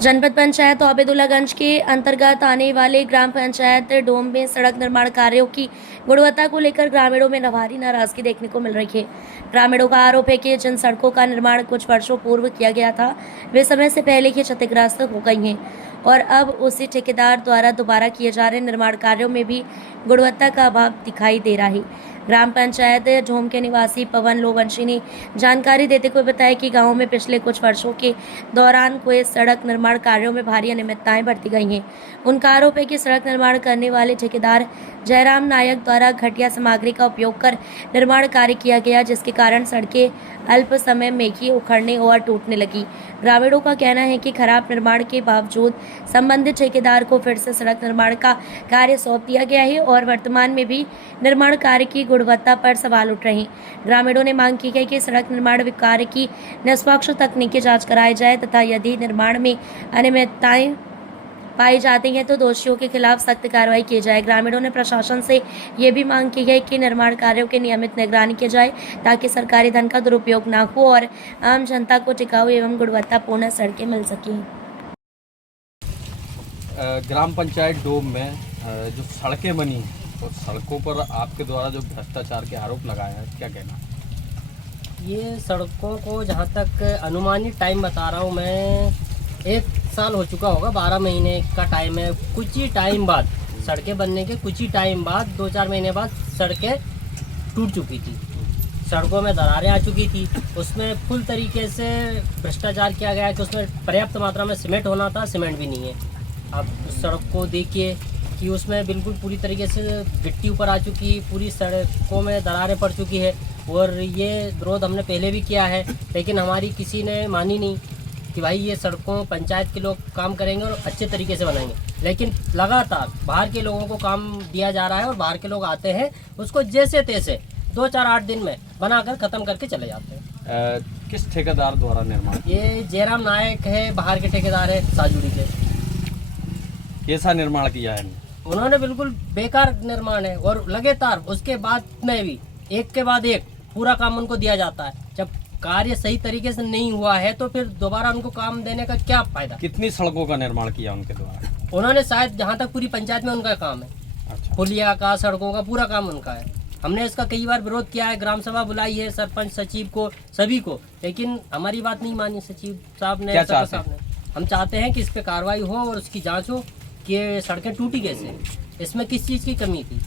जनपद पंचायत आबिदुल्लागंज के अंतर्गत आने वाले ग्राम पंचायत डोम में सड़क निर्माण कार्यों की गुणवत्ता को लेकर ग्रामीणों में भारी नाराजगी देखने को मिल रही है। ग्रामीणों का आरोप है कि जिन सड़कों का निर्माण कुछ वर्षों पूर्व किया गया था वे समय से पहले ही क्षतिग्रस्त हो गई हैं और अब उसी ठेकेदार द्वारा दोबारा किए जा रहे निर्माण कार्यों में भी गुणवत्ता का अभाव दिखाई दे रहा है। ग्राम पंचायत ढोम के निवासी पवन लोवंशी ने जानकारी देते हुए बताया कि गांव में पिछले कुछ वर्षों के दौरान हुए सड़क निर्माण कार्यों में भारी अनियमितताएं बढ़ती गई हैं। उनका आरोप है कि सड़क निर्माण करने वाले ठेकेदार जयराम नायक द्वारा घटिया सामग्री का उपयोग कर निर्माण कार्य किया गया, जिसके कारण सड़कें अल्प समय में ही उखड़ने और टूटने लगी। ग्रामीणों का कहना है कि खराब निर्माण के बावजूद संबंधित ठेकेदार को फिर से सड़क निर्माण का कार्य सौंप दिया गया है और वर्तमान में भी निर्माण कार्य की गुणवत्ता पर सवाल उठ रहे हैं। ग्रामीणों ने मांग की है कि सड़क निर्माण कार्य की निष्पक्ष तकनीकी जांच कराई जाए तथा यदि निर्माण में अनियमितताएं पाई जाती हैं तो दोषियों के खिलाफ सख्त कार्रवाई की जाए। ग्रामीणों ने प्रशासन से ये भी मांग की है कि निर्माण कार्यों की नियमित निगरानी की जाए ताकि सरकारी धन का दुरुपयोग न हो और आम जनता को टिकाऊ एवं गुणवत्तापूर्ण सड़कें मिल सकें। ग्राम पंचायत डोम में जो सड़कें बनी तो सड़कों पर आपके द्वारा जो भ्रष्टाचार के आरोप लगाए हैं, क्या कहना है? ये सड़कों को जहाँ तक अनुमानित टाइम बता रहा हूँ मैं, 1 साल हो चुका होगा, 12 महीने का टाइम है। कुछ ही टाइम बाद सड़कें बनने के कुछ ही टाइम बाद 2-4 महीने बाद सड़कें टूट चुकी थी, सड़कों में दरारें आ चुकी थी। उसमें फुल तरीके से भ्रष्टाचार किया गया कि उसमें पर्याप्त मात्रा में सीमेंट होना था, सीमेंट भी नहीं है। अब उस सड़क को देखिए कि उसमें बिल्कुल पूरी तरीके से गिट्टी ऊपर आ चुकी, पूरी सड़कों में दरारें पड़ चुकी है। और ये विरोध हमने पहले भी किया है, लेकिन हमारी किसी ने मानी नहीं कि भाई ये सड़कों पंचायत के लोग काम करेंगे और अच्छे तरीके से बनाएंगे। लेकिन लगातार बाहर के लोगों को काम दिया जा रहा है और बाहर के लोग आते हैं, उसको जैसे तैसे 2-4-8 दिन में बनाकर ख़त्म करके चले जाते हैं। किस ठेकेदार द्वारा निर्माण? ये जयराम नायक है, बाहर के ठेकेदार है साजूरी के। कैसा निर्माण किया है? उन्होंने बिल्कुल बेकार निर्माण है और लगातार उसके बाद में भी एक के बाद एक पूरा काम उनको दिया जाता है। जब कार्य सही तरीके से नहीं हुआ है तो फिर दोबारा उनको काम देने का क्या फायदा? कितनी सड़कों का निर्माण किया उनके द्वारा? उन्होंने शायद जहाँ तक पूरी पंचायत में उनका काम है, अच्छा। पुलिया का, सड़कों का पूरा काम उनका है। हमने इसका कई बार विरोध किया है, ग्राम सभा बुलाई है, सरपंच, सचिव को, सभी को, लेकिन हमारी बात नहीं मानी सचिव साहब ने, सरपंच साहब ने। हम चाहते हैं कि इस पे कार्रवाई हो और उसकी जाँच हो कि सड़कें टूटी कैसे, इसमें किस चीज़ की कमी थी।